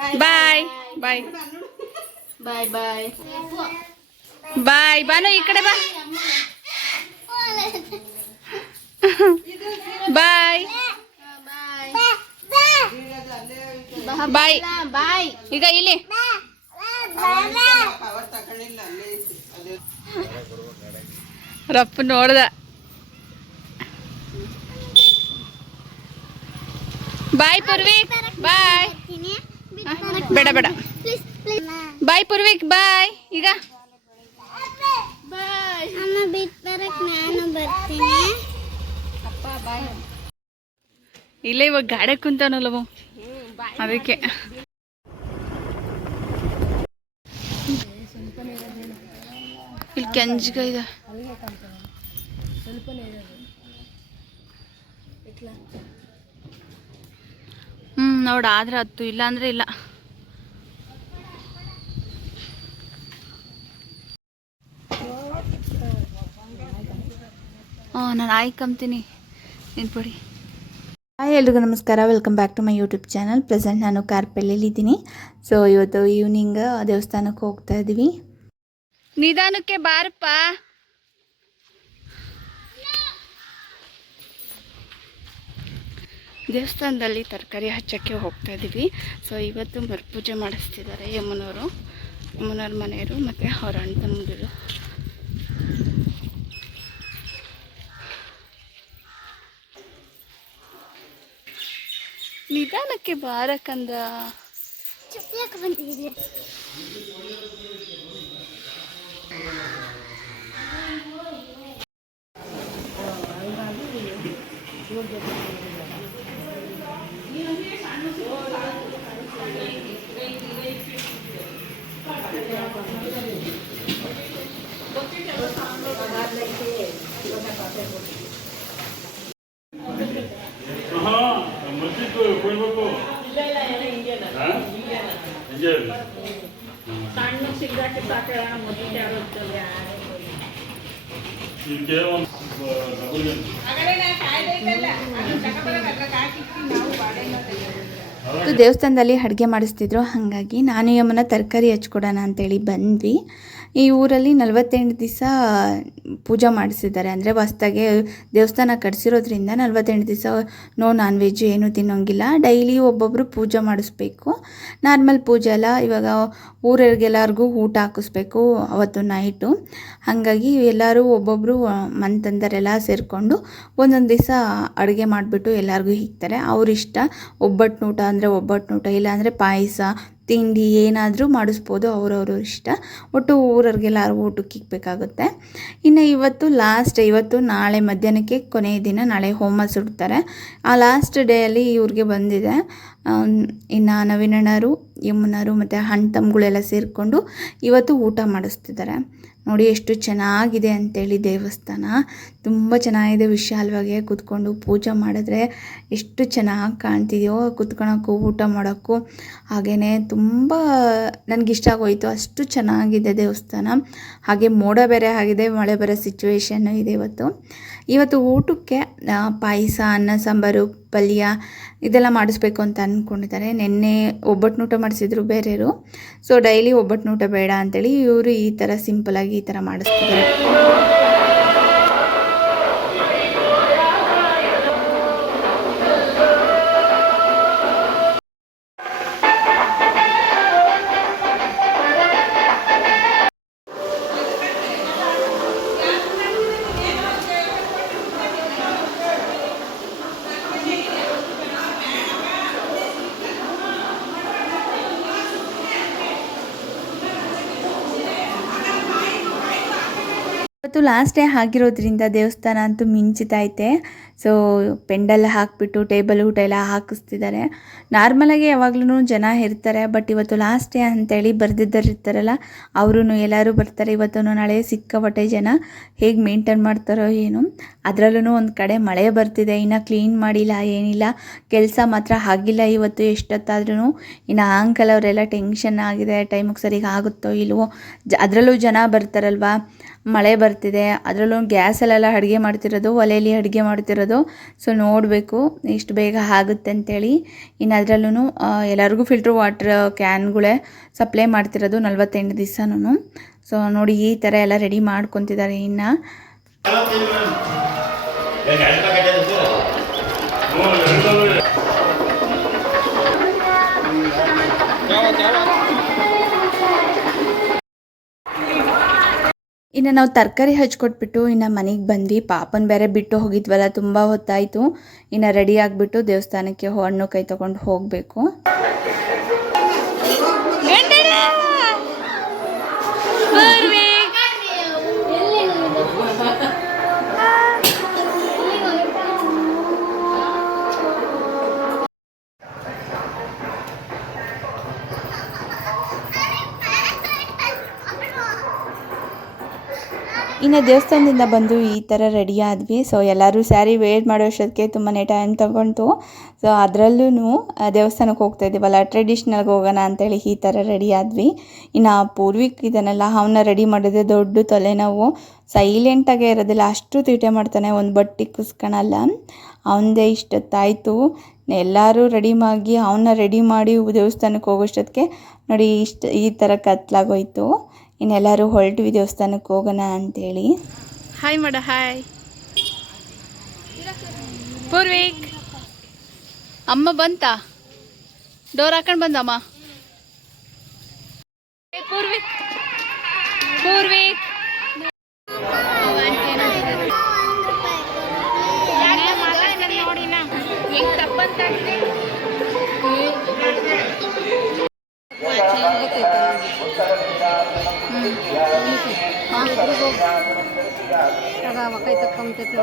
ಬಾಯ್ ಬಾಯ್ ಬಾಯ್ ಬಾಯ್ ಬಾಯ್ ಬಾನು ಈ ಕಡೆ ಬಾ ಬಾಯ್ ಬಾಯ್ ಬಾಯ್ ಈಗ ಇಲ್ಲಿ ರಪ್ಪ ನೋಡ್ದ ಬಾಯ್ ಪೂರ್ವಿಕ್ ಬಾಯ್ ಬೇಡ ಬೇಡ ಬಾಯ್ ಪೂರ್ವಿಕ್ ಬಾಯ್ ಈಗ ಇಲ್ಲೇ ಇವಾಗ ಗಾಡಿ ಕುಂತಾನಲ್ಲವ ಅದಕ್ಕೆ ಇಲ್ಲಿ ಕೆಂಜ್ಗ ಇದೆ ನೋಡ ಆದ್ರೆ ಹತ್ತು ಇಲ್ಲ ಅಂದ್ರೆ ಇಲ್ಲ ನಾನು ಆಯ್ಕಂತೀನಿ ನೆನ್ಪಡಿ. ಹಾಯ್ ಎಲ್ರಿಗೂ ನಮಸ್ಕಾರ, welcome back to my YouTube channel. Present ನಾನು ಕಾರ್ಪಳ್ಳಿಲಿದ್ದೀನಿ. ಸೊ ಇವತ್ತು ಈವ್ನಿಂಗ್ ದೇವಸ್ಥಾನಕ್ಕೆ ಹೋಗ್ತಾ ಇದ್ದೀವಿ. ನಿಧಾನಕ್ಕೆ ಬಾರಪ್ಪ. ದೇವಸ್ಥಾನದಲ್ಲಿ ತರಕಾರಿ ಹಚ್ಚಕ್ಕೆ ಹೋಗ್ತಾ ಇದ್ದೀವಿ. ಸೊ ಇವತ್ತು ಮರುಪೂಜೆ ಮಾಡಿಸ್ತಿದ್ದಾರೆ ಯಮುನವ್ರ ಮನೆಯವರು ಮತ್ತು ಅವ್ರ ಅಣ್ಣ ತಮ್ಮಂದಿರು. ನಿಧಾನಕ್ಕೆ ಬಾರಕಂದ ಬಂದಿದೆ. ದೇವಸ್ಥಾನದಲ್ಲಿ ಅಡುಗೆ ಮಾಡಿಸ್ತಿದ್ರು, ಹಾಗಾಗಿ ನಾನು ಯಮನ ತರಕಾರಿ ಹಚ್ಕೊಡೋಣ ಅಂತೇಳಿ ಬಂದ್ವಿ. ಈ ಊರಲ್ಲಿ 48 ದಿವಸ ಪೂಜೆ ಮಾಡಿಸಿದ್ದಾರೆ. ಅಂದರೆ ಹೊಸ್ದಾಗೆ ದೇವಸ್ಥಾನ ಕಟ್ಸಿರೋದ್ರಿಂದ 48 ದಿವಸ ನೋ ನಾನ್ ವೆಜ್ ಏನು ತಿನ್ನೋಂಗಿಲ್ಲ. ಡೈಲಿ ಒಬ್ಬೊಬ್ಬರು ಪೂಜೆ ಮಾಡಿಸ್ಬೇಕು. ನಾರ್ಮಲ್ ಪೂಜೆ ಅಲ್ಲ, ಇವಾಗ ಊರಿಗೆಲ್ಲರಿಗೂ ಊಟ ಹಾಕಿಸ್ಬೇಕು ಅವತ್ತು ನೈಟು. ಹಾಗಾಗಿ ಎಲ್ಲರೂ ಒಬ್ಬೊಬ್ಬರು ಮನೆತಂದರೆಲ್ಲ ಸೇರಿಕೊಂಡು ಒಂದೊಂದು ದಿವಸ ಅಡುಗೆ ಮಾಡಿಬಿಟ್ಟು ಎಲ್ಲರಿಗೂ ಇಕ್ತಾರೆ. ಅವ್ರಿಷ್ಟ. ಒಬ್ಬಟ್ಟು ಊಟ ಅಂದರೆ ಒಬ್ಬಟ್ಟು ಊಟ, ಇಲ್ಲಾಂದರೆ ಪಾಯಸ ತಿಂಡಿ ಏನಾದರೂ ಮಾಡಿಸ್ಬೋದು, ಅವರವರು ಇಷ್ಟ. ಒಟ್ಟು ಊರವ್ರಿಗೆಲ್ಲರೂ ಊಟಕ್ಕೆ ಇಕ್ಬೇಕಾಗುತ್ತೆ. ಇನ್ನು ಇವತ್ತು ನಾಳೆ ಮಧ್ಯಾಹ್ನಕ್ಕೆ ಕೊನೆಯ ದಿನ, ನಾಳೆ ಹೋಮ ಸುಡ್ತಾರೆ. ಆ ಲಾಸ್ಟ್ ಡೇಯಲ್ಲಿ ಇವ್ರಿಗೆ ಬಂದಿದೆ. ಇನ್ನು ನವೀನಣ್ಣರು, ಯಮುನರು ಮತ್ತು ಅಣ್ಣ ತಮ್ಮಗಳೆಲ್ಲ ಸೇರಿಕೊಂಡು ಇವತ್ತು ಊಟ ಮಾಡಿಸ್ತಿದ್ದಾರೆ. ನೋಡಿ ಎಷ್ಟು ಚೆನ್ನಾಗಿದೆ ಅಂತೇಳಿ ದೇವಸ್ಥಾನ. ತುಂಬ ಚೆನ್ನಾಗಿದೆ, ವಿಶಾಲವಾಗಿ ಕೂತ್ಕೊಂಡು ಪೂಜೆ ಮಾಡಿದ್ರೆ ಎಷ್ಟು ಚೆನ್ನಾಗಿ ಕಾಣ್ತಿದೆಯೋ. ಕೂತ್ಕೊಳ್ಳೋಕ್ಕೂ ಊಟ ಮಾಡೋಕ್ಕೂ ಹಾಗೆಯೇ ತುಂಬ ನನಗಿಷ್ಟ ಆಗೋಯಿತು. ಅಷ್ಟು ಚೆನ್ನಾಗಿದೆ ದೇವಸ್ಥಾನ. ಹಾಗೆ ಮೋಡ ಬೇರೆ ಆಗಿದೆ, ಮಳೆ ಬರೋ ಸಿಚುವೇಶನ್ನು ಇದೆ ಇವತ್ತು ಊಟಕ್ಕೆ ಪಾಯಸ, ಅನ್ನ ಸಾಂಬಾರು, ಪಲ್ಯ ಇದೆಲ್ಲ ಮಾಡಿಸ್ಬೇಕು ಅಂತ ಅಂದ್ಕೊಂಡಿದ್ದಾರೆ. ನಿನ್ನೆ ಒಬ್ಬಟ್ಟು ಊಟ ಮಾಡಿಸಿದ್ರು ಬೇರೆಯವರು. ಸೊ ಡೈಲಿ ಒಬ್ಬಟ್ಟು ಊಟ ಬೇಡ ಅಂತೇಳಿ ಇವರು ಈ ಥರ ಸಿಂಪಲಾಗಿ ಈ ಥರ ಮಾಡಿಸ್ತಿದ್ದಾರೆ. ಇವತ್ತು ಲಾಸ್ಟ್ ಡೇ ಆಗಿರೋದ್ರಿಂದ ದೇವಸ್ಥಾನ ಅಂತೂ ಮಿಂಚಿತೈತೆ. ಸೊ ಪೆಂಡಲ್ ಹಾಕಿಬಿಟ್ಟು ಟೇಬಲ್ ಊಟ ಎಲ್ಲ ಹಾಕಿಸ್ತಿದ್ದಾರೆ. ನಾರ್ಮಲಾಗಿ ಯಾವಾಗ್ಲೂ ಜನ ಇರ್ತಾರೆ, ಬಟ್ ಇವತ್ತು ಲಾಸ್ಟ್ ಡೇ ಅಂತೇಳಿ ಬರೆದಿದ್ದರು ಇರ್ತಾರಲ್ಲ, ಅವರು ಎಲ್ಲರೂ ಬರ್ತಾರೆ. ಇವತ್ತು ನಾಳೆ ಸಿಕ್ಕಾಪಟ್ಟೆ ಜನ ಹೇಗೆ ಮೇಂಟೈನ್ ಮಾಡ್ತಾರೋ ಏನು. ಅದರಲ್ಲೂ ಒಂದು ಕಡೆ ಮಳೆ ಬರ್ತಿದೆ, ಇನ್ನು ಕ್ಲೀನ್ ಮಾಡಿಲ್ಲ ಏನಿಲ್ಲ, ಕೆಲಸ ಮಾತ್ರ ಆಗಿಲ್ಲ ಇವತ್ತು ಎಷ್ಟೊತ್ತಾದ್ರೂ. ಇನ್ನು ಅಂಕಲ್ ಅವರೆಲ್ಲ ಟೆನ್ಷನ್ ಆಗಿದೆ, ಟೈಮಿಗೆ ಸರಿಗೆ ಆಗುತ್ತೋ ಇಲ್ವೋ. ಅದರಲ್ಲೂ ಜನ ಬರ್ತಾರಲ್ವ, ಮಳೆ ಬರ್ತಿದೆ, ಅದರಲ್ಲೂ ಗ್ಯಾಸಲ್ಲೆಲ್ಲ ಅಡುಗೆ ಮಾಡ್ತಿರೋದು, ಒಲೆಯಲ್ಲಿ ಅಡುಗೆ ಮಾಡ್ತಿರೋದು, ಮಾಡ್ತಿರೋದು. ಸೊ ನೋಡಬೇಕು ಇಷ್ಟು ಬೇಗ ಆಗುತ್ತೆ ಅಂತೇಳಿ. ಇನ್ನು ಅದರಲ್ಲೂ ಎಲ್ಲರಿಗೂ ಫಿಲ್ಟ್ರ್ ವಾಟ್ರ್ ಕ್ಯಾನ್ಗಳೇ ಸಪ್ಲೈ ಮಾಡ್ತಿರೋದು 48 ದಿವಸನೂ. ಸೊ ನೋಡಿ ಈ ಥರ ಎಲ್ಲ ರೆಡಿ ಮಾಡ್ಕೊತಿದ್ದಾರೆ. ಇನ್ನು ನಾವು ತರಕಾರಿ ಹಚ್ಕೊಟ್ಬಿಟ್ಟು ಇನ್ನು ಮನೆಗೆ ಬಂದ್ವಿ. ಪಾಪನ ಬೇರೆ ಬಿಟ್ಟು ಹೋಗಿದ್ವಲ್ಲ, ತುಂಬ ಹೊತ್ತಾಯಿತು. ಇನ್ನು ರೆಡಿ ಆಗಿಬಿಟ್ಟು ದೇವಸ್ಥಾನಕ್ಕೆ ಹಣ್ಣು ಕೈ ತೊಗೊಂಡು ಹೋಗಬೇಕು. ಇನ್ನು ದೇವಸ್ಥಾನದಿಂದ ಬಂದು ಈ ಥರ ರೆಡಿ ಆದ್ವಿ. ಸೊ ಎಲ್ಲರೂ ಸ್ಯಾರಿ ವೇರ್ ಮಾಡೋ ಅಷ್ಟೊತ್ತಿಗೆ ತುಂಬಾ ಟೈಮ್ ತಗೊಂಡು, ಸೊ ಅದರಲ್ಲೂ ದೇವಸ್ಥಾನಕ್ಕೆ ಹೋಗ್ತಾ ಇದ್ದೀವಲ್ಲ, ಟ್ರೆಡಿಷ್ನಲ್ಗೆ ಹೋಗೋಣ ಅಂತೇಳಿ ಈ ಥರ ರೆಡಿ ಆದ್ವಿ. ಇನ್ನು ಪೂರ್ವಿಕ್ ಇದನ್ನೆಲ್ಲ ಅವನ್ನ ರೆಡಿ ಮಾಡಿದ್ರೆ ದೊಡ್ಡ ತಲೆನೋವು, ಸೈಲೆಂಟಾಗೇ ಇರೋದಿಲ್ಲ, ಅಷ್ಟು ತೀಟೆ ಮಾಡ್ತಾನೆ, ಒಂದು ಬಟ್ಟೆ ಕುಸ್ಕೊಳಲ್ಲ. ಅವನದೇ ಇಷ್ಟೊತ್ತಾಯಿತು. ಎಲ್ಲರೂ ಅವನ್ನ ರೆಡಿ ಮಾಡಿ ದೇವಸ್ಥಾನಕ್ಕೆ ಹೋಗೋಷ್ಟೊತ್ತಿಗೆ ನೋಡಿ ಈ ಥರ ಕತ್ಲಾಗೋಯ್ತು. ಇನ್ನೆಲ್ಲರೂ ಹೊರಟ್ವಿ ದೇವಸ್ಥಾನಕ್ಕೆ ಹೋಗೋಣ ಅಂತೇಳಿ. ಹಾಯ್ ಮಾಡ, ಹಾಯ್ ಪೂರ್ವಿಕ್. ಅಮ್ಮ ಬಂತಾ? ಡೋರ್ ಹಾಕೊಂಡು ಬಂದಮ್ಮ. ಪೂರ್ವಿಕ್ ಪೂರ್ವಿಕ್ ನೋಡಿನ ಹೆಂಗ್ ತಪ್ಪಂತ ಕೈ ತಕ್ಕೊಂತೈತಿ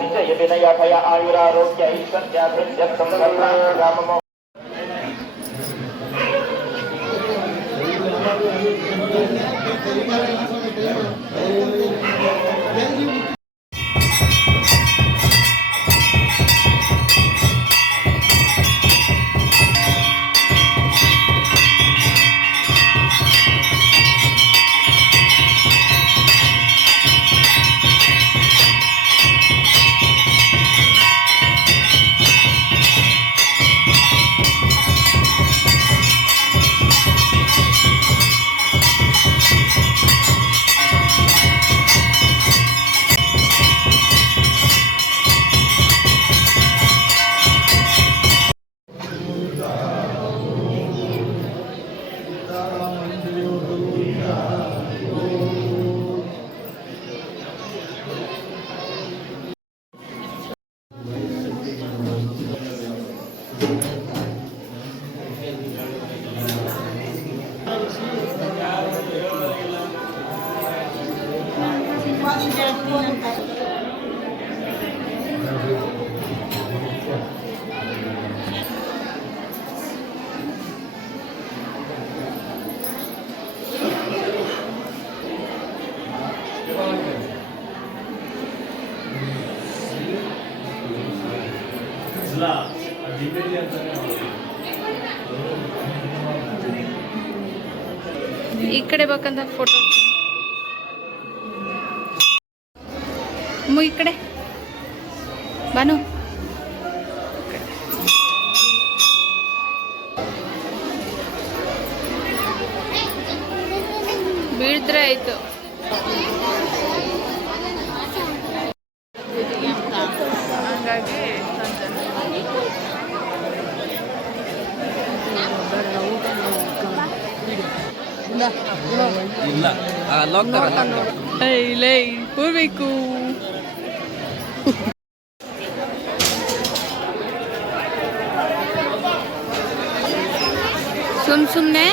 ವಿಜಯ ವಿನಯ ಭಯ ಆಯುರಾರೋಗ್ಯ ಐಶ್ವರ್ಯ ರಾಮ. ಈ ಕಡೆ ಬೇಕಂತ ಫೋಟೋ ಈ ಕಡೆ ಬಾನು. ಬೀಳಿದ್ರೆ ಆಯ್ತು. ಹಂಗಾಗಿ ಇಲ್ಲ ಹೋಗ್ಬೇಕು. ಸುಮ್ಮನೆ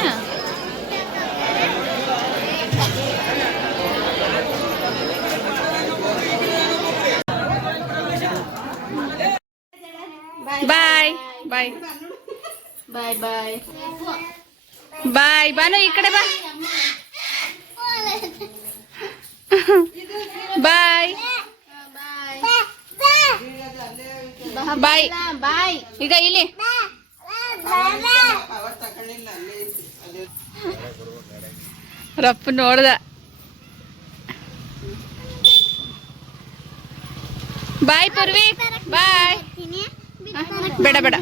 ಬಾಯ್ ಬಾಯ್ ಬಾಯ್ ಬಾಯ್. ಬಾನು ಈ ಕಡೆ ಬಾ. ಬಾಯ್ ಬಾಯ್ ಬಾಯ್. ಈಗ ಇಲ್ಲಿ ರಪ್ಪ ನೋಡ್ದ. ಬಾಯ್ ಪೂರ್ವಿಕ್ ಬಾಯ್. ಬೇಡ ಬೇಡ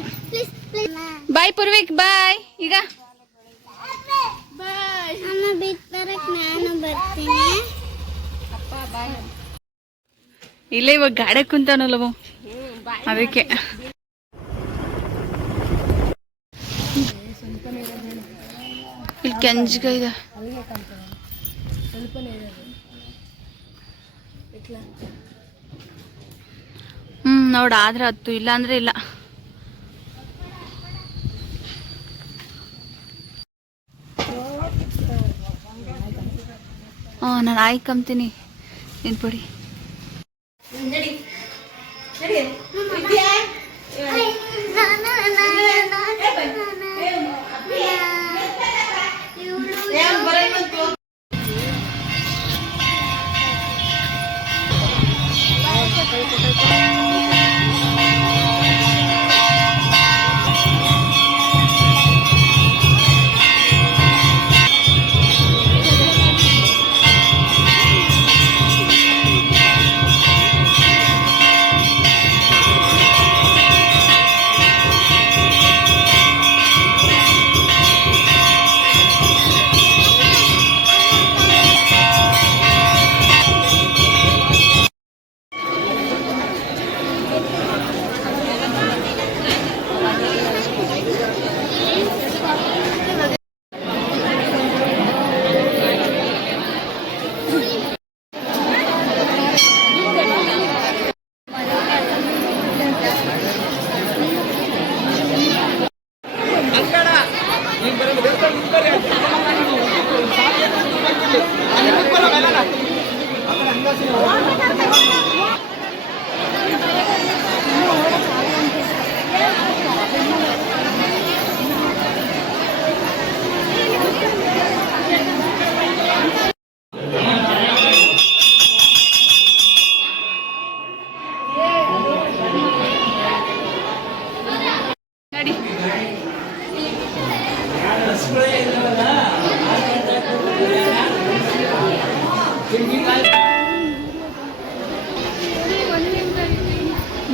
ಬಾಯ್ ಪೂರ್ವಿಕ್ ಬಾಯ್. ಈಗ ಇಲ್ಲೇ ಇವಾಗ ಗಾಡಿ ಕುಂತಾನಲ್ಲವ ಅದಕ್ಕೆ. ಇಲ್ಲಿ ಕೆಂಜ್ಗ ಇದೆ. ನೋಡ ಆದ್ರೆ ಹತ್ತು, ಇಲ್ಲ ಅಂದ್ರೆ ಇಲ್ಲ. ನಾನು ಆಯ್ಕಂತೀನಿ ನಿನ್ಪಡಿ.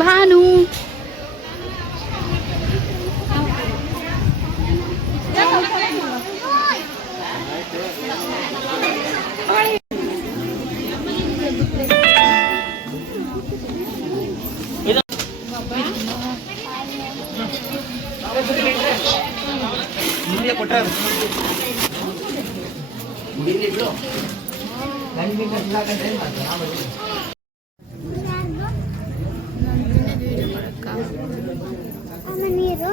ಭಾನು ನೀರು